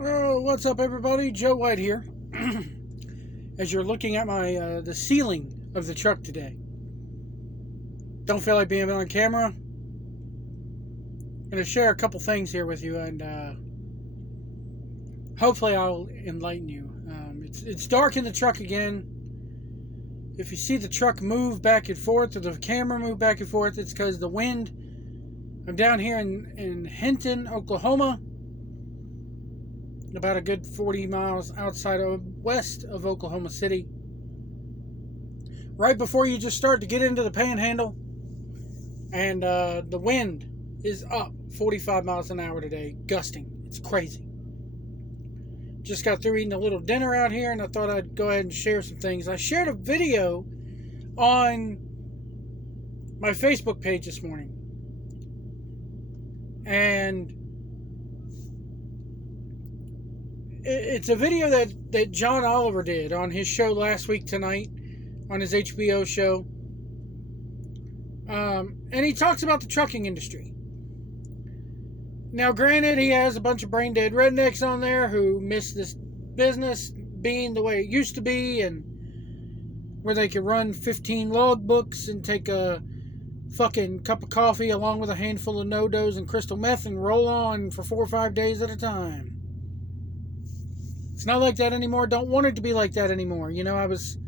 Oh, what's up, everybody? Joe White here. As you're looking at my the ceiling of the truck today, don't feel like being on camera. I'm gonna share a couple things here with you, and hopefully I'll enlighten you. It's dark in the truck again. If you see the truck move back and forth, or the camera move back and forth, it's because the wind. I'm down here in Hinton, Oklahoma, about a good 40 miles west of Oklahoma City. Right before you just start to get into the panhandle, and the wind is up 45 miles an hour today, gusting. It's crazy. Just got through eating a little dinner out here, and I thought I'd go ahead and share some things. I shared a video on my Facebook page this morning, and it's a video that John Oliver did on his show last week tonight, on his HBO show. And he talks about the trucking industry. Now, granted, he has a bunch of brain dead rednecks on there who miss this business being the way it used to be, and where they could run 15 log books and take a fucking cup of coffee along with a handful of no-dos and crystal meth and roll on for 4 or 5 days at a time. It's not like that anymore. Don't want it to be like that anymore. You know, I was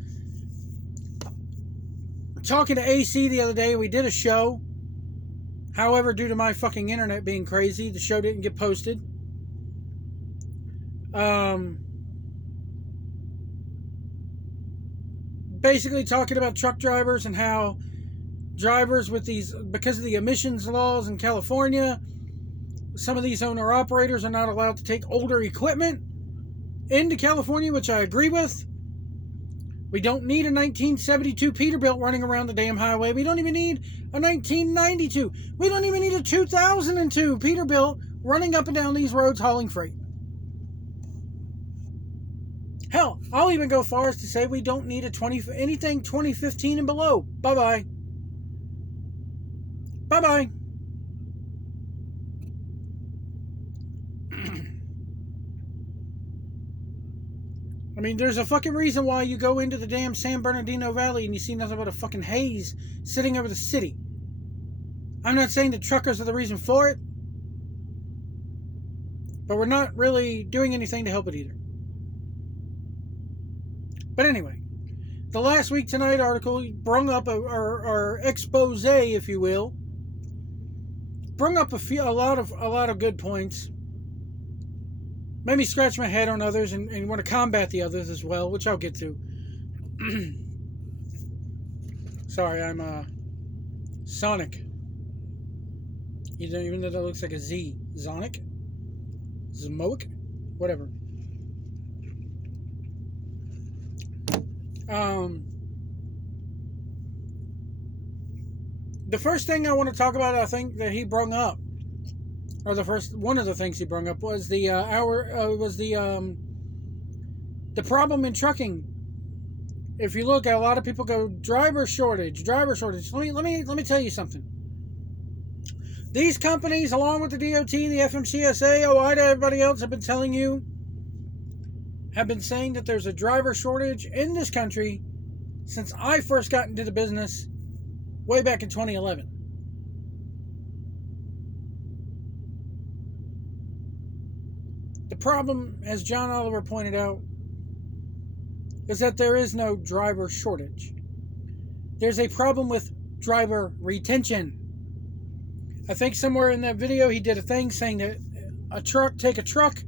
talking to AC the other day. We did a show. However, due to my fucking internet being crazy, the show didn't get posted. Basically talking about truck drivers and how drivers with these, because of the emissions laws in California, some of these owner-operators are not allowed to take older equipment into California, which I agree with. We don't need a 1972 Peterbilt running around the damn highway. We don't even need a 1992. We don't even need a 2002 Peterbilt running up and down these roads hauling freight. Hell, I'll even go far as to say we don't need anything 2015 and below. Bye-bye. Bye-bye. I mean, there's a fucking reason why you go into the damn San Bernardino Valley and you see nothing but a fucking haze sitting over the city. I'm not saying the truckers are the reason for it, but we're not really doing anything to help it either. But anyway, the Last Week Tonight article brung up our expose, if you will, brung up a lot of good points. Made me scratch my head on others and want to combat the others as well, which I'll get to. Sorry, I'm Sonic. Even though that looks like a Z. Zonic? Zmoic? Whatever. The first thing I want to talk about, I think, that he brung up, or one of the things he brought up was the problem in trucking. If you look at, a lot of people go driver shortage. Let me tell you something. These companies, along with the DOT, the FMCSA, OIDA, everybody else, have been saying that there's a driver shortage in this country since I first got into the business way back in 2011. The problem, as John Oliver pointed out, is that there is no driver shortage. There's a problem with driver retention. I think somewhere in that video he did a thing saying that take a truck,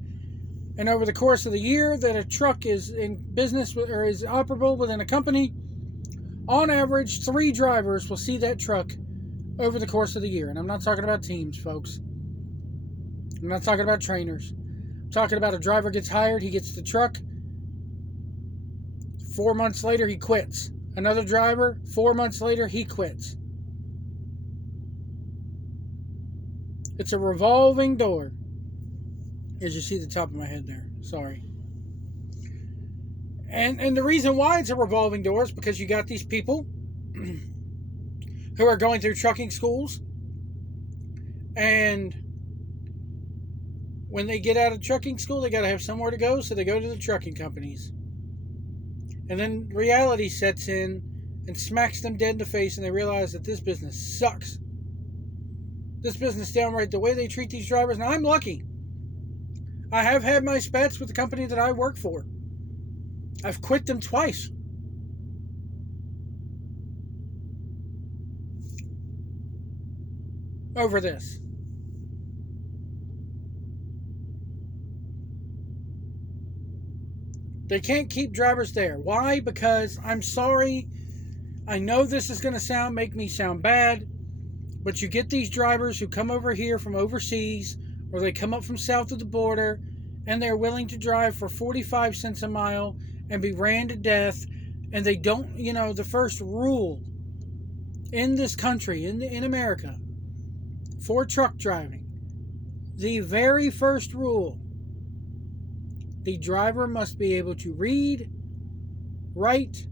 and over the course of the year that a truck is in business or is operable within a company, on average 3 drivers will see that truck over the course of the year. And I'm not talking about teams, folks. I'm not talking about trainers. Talking about a driver gets hired, he gets the truck, 4 months later he quits. Another driver, 4 months later he quits. It's a revolving door. As you see the top of my head there. Sorry. And the reason why it's a revolving door is because you got these people who are going through trucking schools, and when they get out of trucking school, they got to have somewhere to go, so they go to the trucking companies. And then reality sets in and smacks them dead in the face, and they realize that this business sucks. This business downright, the way they treat these drivers. Now, I'm lucky. I have had my spats with the company that I work for. I've quit them twice. Over this. They can't keep drivers there. Why? Because, I'm sorry, I know this is going to make me sound bad, but you get these drivers who come over here from overseas, or they come up from south of the border, and they're willing to drive for 45 cents a mile and be ran to death, and they don't, the first rule in this country, in America, for truck driving, the very first rule, the driver must be able to read, write,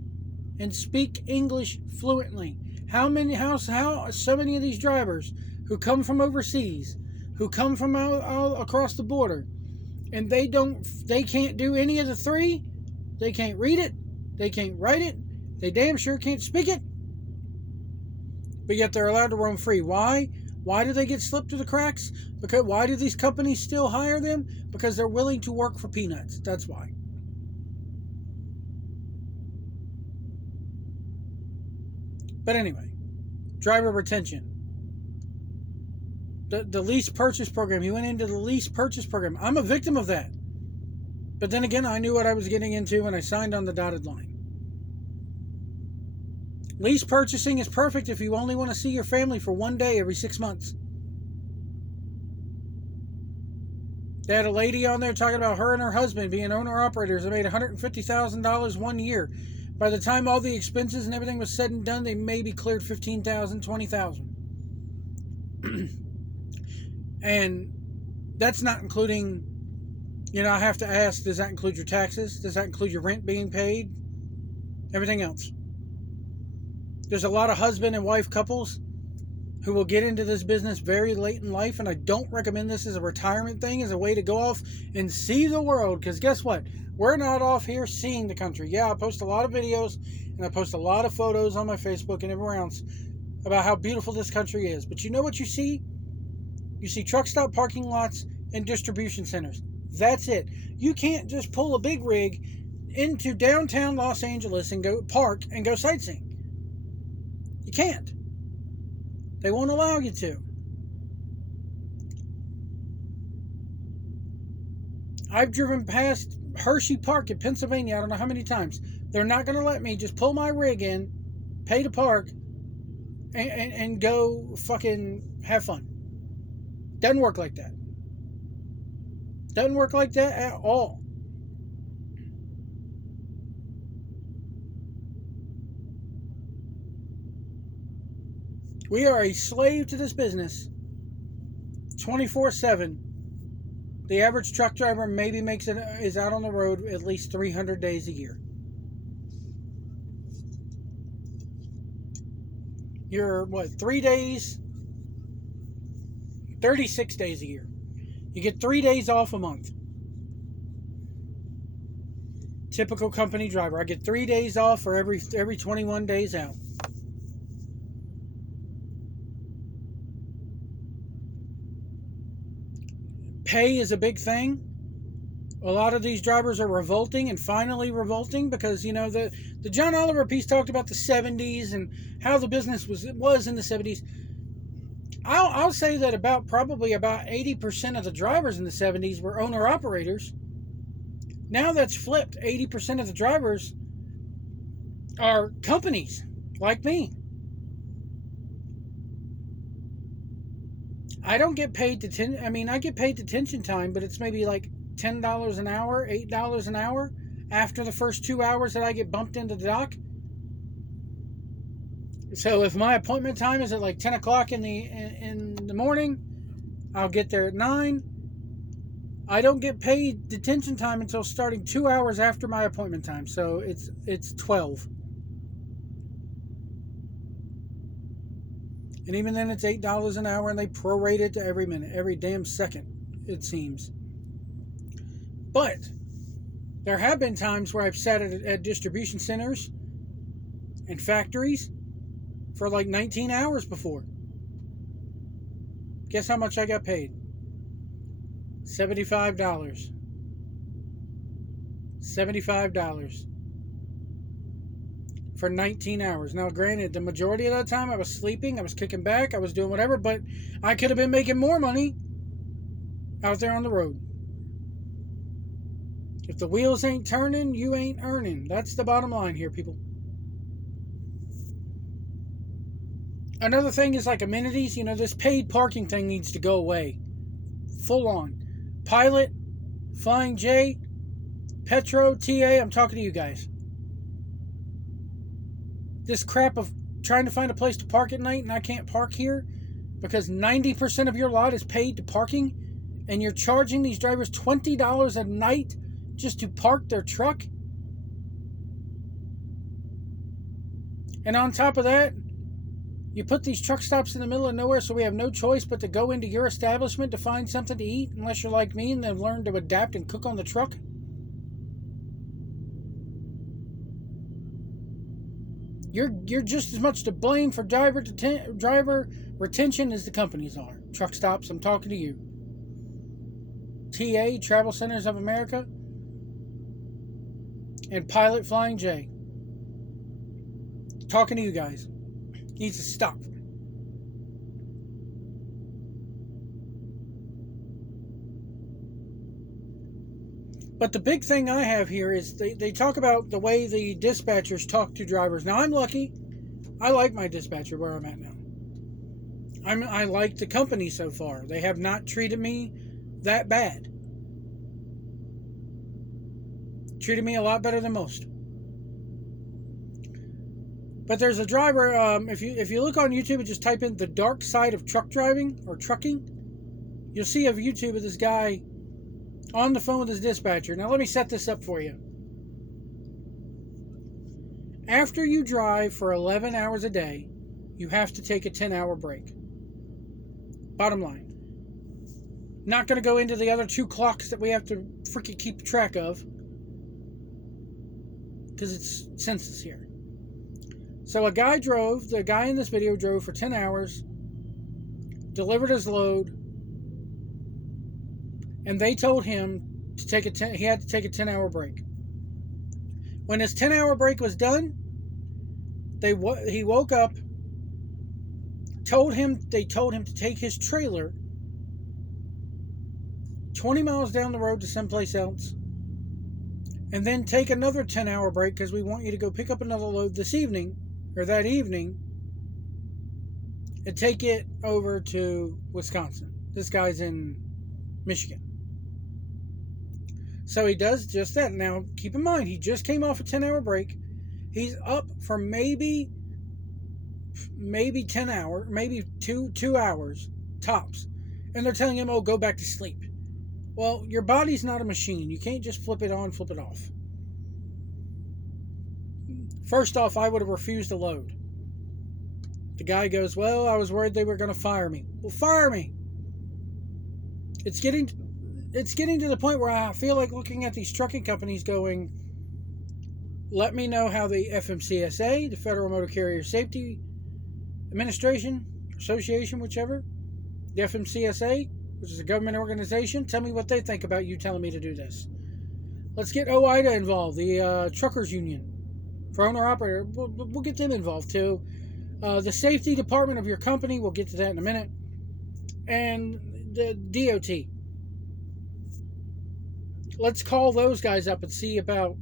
and speak English fluently. So many of these drivers who come from overseas, who come from all across the border, and they can't do any of the three. They can't read it, they can't write it, they damn sure can't speak it. But yet they're allowed to roam free. Why? Why do they get slipped through the cracks? Because why do these companies still hire them? Because they're willing to work for peanuts. That's why. But anyway, driver retention. The lease purchase program. He went into the lease purchase program. I'm a victim of that. But then again, I knew what I was getting into when I signed on the dotted line. Lease purchasing is perfect if you only want to see your family for one day every 6 months. They had a lady on there talking about her and her husband being owner-operators. They made $150,000 1 year. By the time all the expenses and everything was said and done, they maybe cleared $15,000, $20,000. And that's not including, I have to ask, does that include your taxes? Does that include your rent being paid? Everything else. There's a lot of husband and wife couples who will get into this business very late in life, and I don't recommend this as a retirement thing, as a way to go off and see the world, because guess what? We're not off here seeing the country. Yeah, I post a lot of videos, and I post a lot of photos on my Facebook and everywhere else about how beautiful this country is. But you know what you see? You see truck stop parking lots and distribution centers. That's it. You can't just pull a big rig into downtown Los Angeles and go park and go sightseeing. You can't. They won't allow you to. I've driven past Hershey Park in Pennsylvania, I don't know how many times. They're not going to let me just pull my rig in, pay to park, and go fucking have fun. Doesn't work like that. Doesn't work like that at all. We are a slave to this business 24/7. The average truck driver maybe is out on the road at least 300 days a year. You're 3 days, 36 days a year. You get 3 days off a month. Typical company driver. I get 3 days off for every 21 days out. Pay is a big thing. A lot of these drivers are revolting, and finally revolting, because the John Oliver piece talked about the 70s and how the business was in the 70s. I'll say that probably about 80% of the drivers in the 70s were owner operators. Now that's flipped. 80% of the drivers are companies like me. I don't get paid I get paid detention time, but it's maybe like $10 an hour, $8 an hour after the first 2 hours that I get bumped into the dock. So if my appointment time is at like 10 o'clock in the morning, I'll get there at 9. I don't get paid detention time until starting 2 hours after my appointment time. So it's 12. And even then it's $8 an hour, and they prorate it to every minute, every damn second, it seems. But there have been times where I've sat at distribution centers and factories for like 19 hours before. Guess how much I got paid? $75. $75 for 19 hours. Now, granted, the majority of that time I was sleeping, I was kicking back, I was doing whatever, but I could have been making more money out there on the road. If the wheels ain't turning, you ain't earning. That's the bottom line here, people. Another thing is like amenities. You know, this paid parking thing needs to go away. Full on. Pilot, Flying J, Petro, TA, I'm talking to you guys. This crap of trying to find a place to park at night and I can't park here because 90% of your lot is paid to parking and you're charging these drivers $20 a night just to park their truck. And on top of that, you put these truck stops in the middle of nowhere so we have no choice but to go into your establishment to find something to eat unless you're like me and then learn to adapt and cook on the truck. You're just as much to blame for driver retention as the companies are. Truck stops, I'm talking to you. TA, Travel Centers of America, and Pilot Flying J. Talking to you guys. Needs to stop. But the big thing I have here is they talk about the way the dispatchers talk to drivers. Now, I'm lucky. I like my dispatcher where I'm at now. I like the company so far. They have not treated me that bad. Treated me a lot better than most. But there's a driver, if you look on YouTube and just type in the dark side of truck driving or trucking, you'll see a YouTube of this guy on the phone with his dispatcher. Now let me set this up for you. After you drive for 11 hours a day, you have to take a 10-hour break. Bottom line. Not going to go into the other 2 clocks that we have to freaking keep track of, because it's census here. So the guy in this video drove for 10 hours, delivered his load, and they told him to he had to take a 10-hour break. When his 10-hour break was done, he woke up, they told him to take his trailer 20 miles down the road to someplace else, and then take another 10-hour break because we want you to go pick up another load this evening, or that evening, and take it over to Wisconsin. This guy's in Michigan. So he does just that. Now, keep in mind, he just came off a 10-hour break. He's up for maybe 10 hours, maybe two hours, tops. And they're telling him, oh, go back to sleep. Well, your body's not a machine. You can't just flip it on, flip it off. First off, I would have refused the load. The guy goes, well, I was worried they were going to fire me. Well, fire me. It's getting to the point where I feel like looking at these trucking companies going, let me know how the FMCSA, the Federal Motor Carrier Safety Administration, Association, whichever, the FMCSA, which is a government organization, tell me what they think about you telling me to do this. Let's get OIDA involved, the Truckers Union. For owner-operator, we'll get them involved too. The safety department of your company, we'll get to that in a minute. And the DOT. Let's call those guys up and see about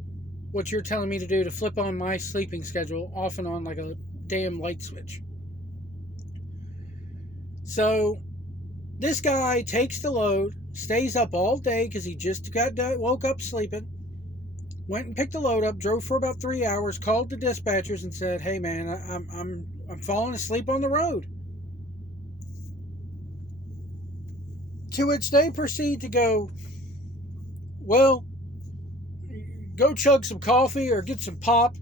what you're telling me to do to flip on my sleeping schedule off and on like a damn light switch. So, this guy takes the load, stays up all day because he just woke up sleeping, went and picked the load up, drove for about 3 hours, called the dispatchers and said, hey man, I'm falling asleep on the road. To which they proceed to go, well, go chug some coffee or get some pop.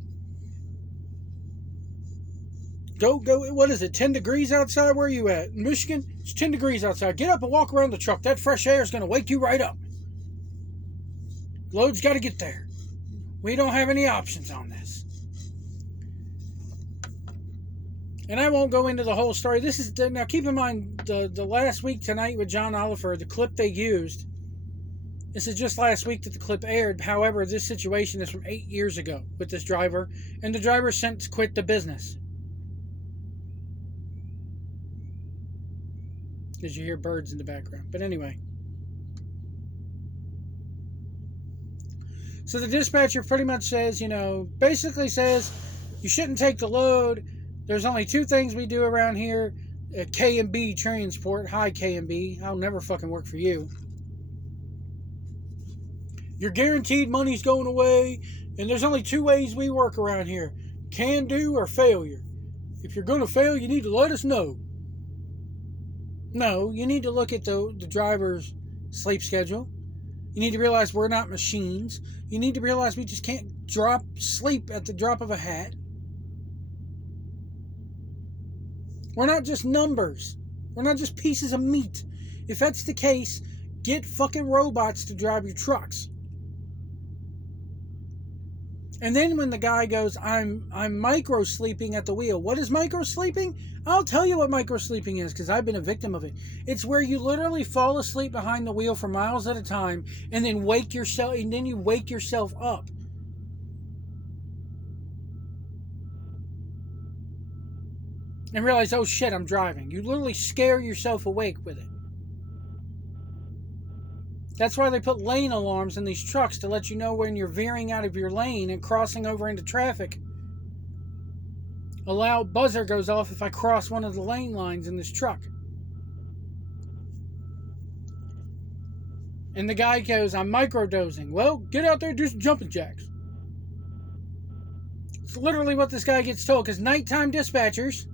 Go, what is it, 10 degrees outside? Where are you at? In Michigan? It's 10 degrees outside. Get up and walk around the truck. That fresh air is going to wake you right up. Load's got to get there. We don't have any options on this. And I won't go into the whole story. Now keep in mind, the last week tonight with John Oliver, the clip they used, this is just last week that the clip aired. However, this situation is from 8 years ago with this driver, and the driver since quit the business. Because you hear birds in the background. But anyway. So the dispatcher pretty much says, basically says, you shouldn't take the load. There's only 2 things we do around here. K&B transport. Hi, K&B. I'll never fucking work for you. Your guaranteed money's going away. And there's only 2 ways we work around here. Can do or failure. If you're going to fail, you need to let us know. No, you need to look at the driver's sleep schedule. You need to realize we're not machines. You need to realize we just can't drop sleep at the drop of a hat. We're not just numbers. We're not just pieces of meat. If that's the case, get fucking robots to drive your trucks. And then when the guy goes, I'm micro sleeping at the wheel. What is micro sleeping? I'll tell you what micro sleeping is, because I've been a victim of it. It's where you literally fall asleep behind the wheel for miles at a time, and then you wake yourself up. And realize, oh shit, I'm driving. You literally scare yourself awake with it. That's why they put lane alarms in these trucks, to let you know when you're veering out of your lane and crossing over into traffic. A loud buzzer goes off if I cross one of the lane lines in this truck. And the guy goes, I'm microdosing. Well, get out there and do some jumping jacks. It's literally what this guy gets told, because nighttime dispatchers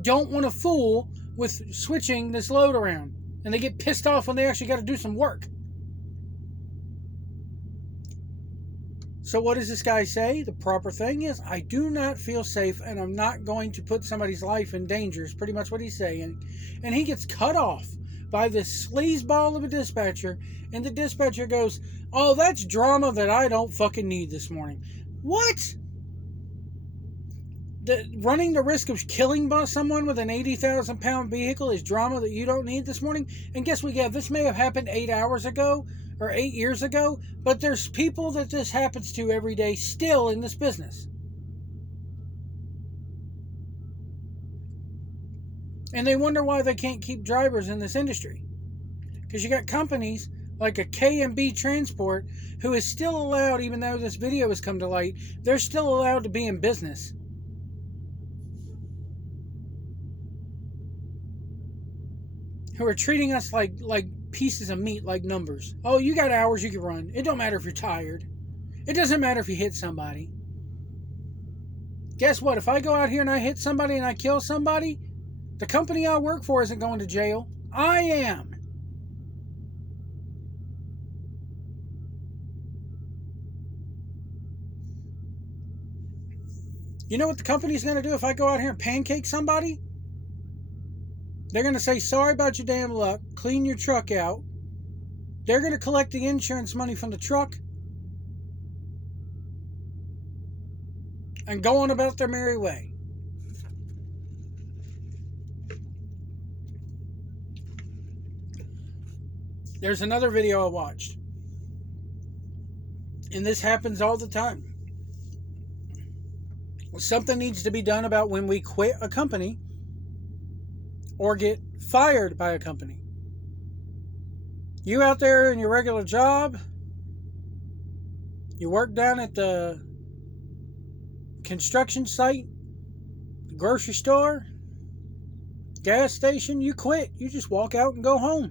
don't want to fool with switching this load around. And they get pissed off when they actually got to do some work. So what does this guy say? The proper thing is, I do not feel safe, and I'm not going to put somebody's life in danger, is pretty much what he's saying. And he gets cut off by this sleazeball of a dispatcher, and the dispatcher goes, oh, that's drama that I don't fucking need this morning. What? Running the risk of killing someone with an 80,000 pound vehicle is drama that you don't need this morning? And guess what? Yeah, this may have happened 8 hours ago or 8 years ago, but there's people that this happens to every day still in this business. And they wonder why they can't keep drivers in this industry. Because you got companies like a K&B Transport who is still allowed, even though this video has come to light, they're still allowed to be in business. Who are treating us like pieces of meat, like numbers. Oh, you got hours you can run. It don't matter if you're tired. It doesn't matter if you hit somebody. Guess what? If I go out here and I hit somebody and I kill somebody, the company I work for isn't going to jail. I am. You know what the company's going to do if I go out here and pancake somebody? They're going to say, sorry about your damn luck, clean your truck out. They're going to collect the insurance money from the truck and go on about their merry way. There's another video I watched. And this happens all the time. Something needs to be done about when we quit a company or get fired by a company. You out there in your regular job, you work down at the construction site, the grocery store, gas station, you quit. You just walk out and go home.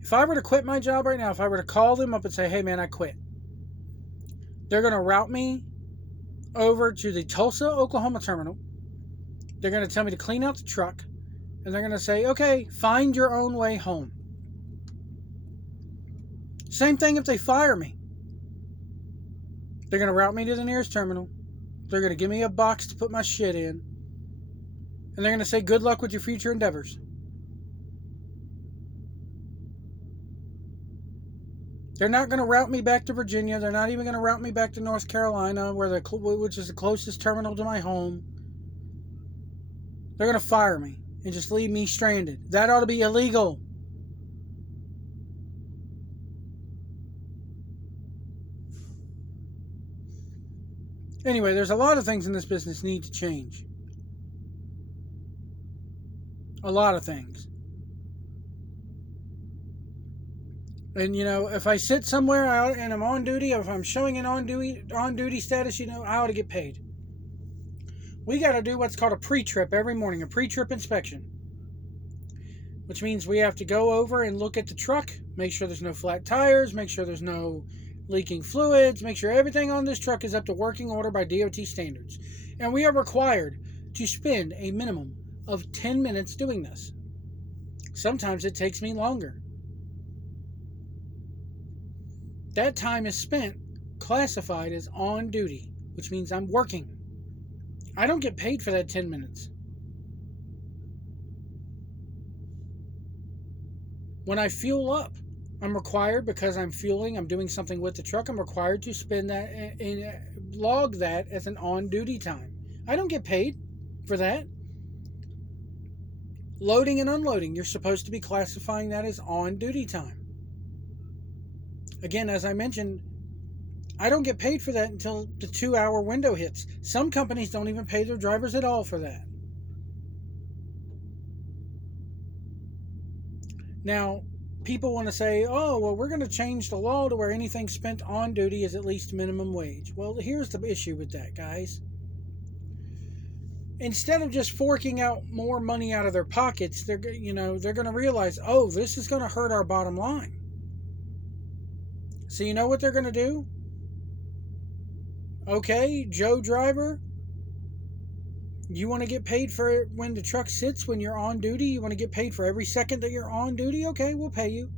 If I were to quit my job right now, if I were to call them up and say, hey man, I quit, they're going to route me over to the Tulsa, Oklahoma terminal. They're going to tell me to clean out the truck. And they're going to say, okay, find your own way home. Same thing if they fire me. They're going to route me to the nearest terminal. They're going to give me a box to put my shit in. And they're going to say, good luck with your future endeavors. They're not going to route me back to Virginia. They're not even going to route me back to North Carolina, which is the closest terminal to my home. They're going to fire me and just leave me stranded. That ought to be illegal. Anyway, there's a lot of things in this business need to change. A lot of things. And, if I sit somewhere out and I'm on duty, if I'm showing an on-duty status, I ought to get paid. We got to do what's called a pre-trip every morning, a pre-trip inspection. Which means we have to go over and look at the truck, make sure there's no flat tires, make sure there's no leaking fluids, make sure everything on this truck is up to working order by DOT standards. And we are required to spend a minimum of 10 minutes doing this. Sometimes it takes me longer. That time is spent classified as on duty, which means I'm working. I don't get paid for that 10 minutes. When I fuel up, I'm required, because I'm doing something with the truck, I'm required to spend that and log that as an on-duty time. I don't get paid for that. Loading and unloading, you're supposed to be classifying that as on-duty time. Again, as I mentioned, I don't get paid for that until the 2-hour window hits. Some companies don't even pay their drivers at all for that. Now, people want to say, oh, well, we're going to change the law to where anything spent on duty is at least minimum wage. Well, here's the issue with that, guys. Instead of just forking out more money out of their pockets, they're going to realize, oh, this is going to hurt our bottom line. So you know what they're going to do? Okay, Joe driver, you want to get paid for when the truck sits when you're on duty? You want to get paid for every second that you're on duty? Okay, we'll pay you.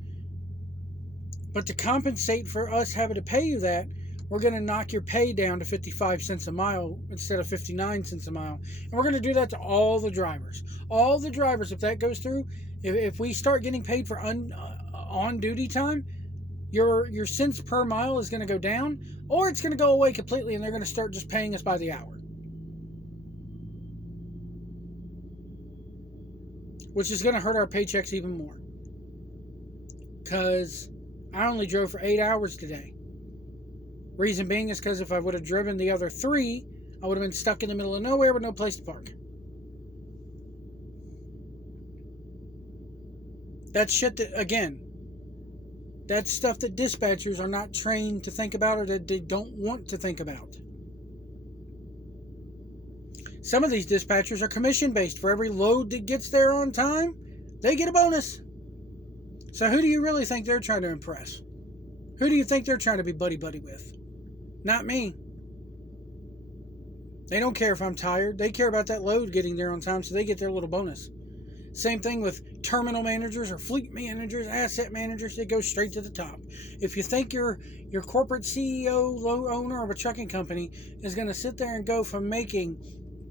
But to compensate for us having to pay you that, we're going to knock your pay down to 55 cents a mile instead of 59 cents a mile. And we're going to do that to all the drivers. All the drivers, if that goes through, if we start getting paid for on-duty time, your cents per mile is going to go down, or it's going to go away completely and they're going to start just paying us by the hour. Which is going to hurt our paychecks even more. Because I only drove for 8 hours today. Reason being is because if I would have driven the other 3, I would have been stuck in the middle of nowhere with no place to park. That's shit that, again, that's stuff that dispatchers are not trained to think about, or that they don't want to think about. Some of these dispatchers are commission-based. For every load that gets there on time, they get a bonus. So who do you really think they're trying to impress? Who do you think they're trying to be buddy-buddy with? Not me. They don't care if I'm tired. They care about that load getting there on time, so they get their little bonus. Same thing with terminal managers or fleet managers, asset managers. They go straight to the top. If you think your corporate CEO, owner of a trucking company is going to sit there and go from making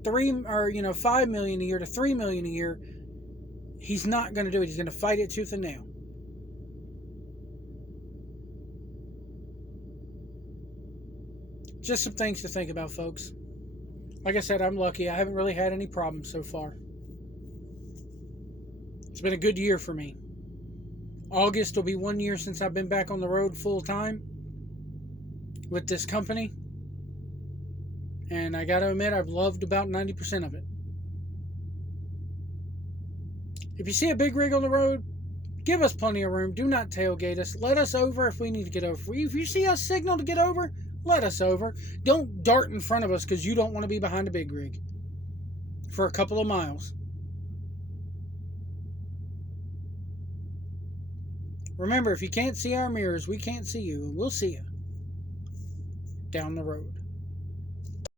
$5 million a year to $3 million a year, he's not going to do it. He's going to fight it tooth and nail. Just some things to think about, folks. Like I said, I'm lucky. I haven't really had any problems so far. It's been a good year for me. August will be 1 year since I've been back on the road full time with this company. And I got to admit, I've loved about 90% of it. If you see a big rig on the road, give us plenty of room. Do not tailgate us. Let us over if we need to get over. If you see us signal to get over, let us over. Don't dart in front of us because you don't want to be behind a big rig for a couple of miles. Remember, if you can't see our mirrors, we can't see you, and we'll see you down the road.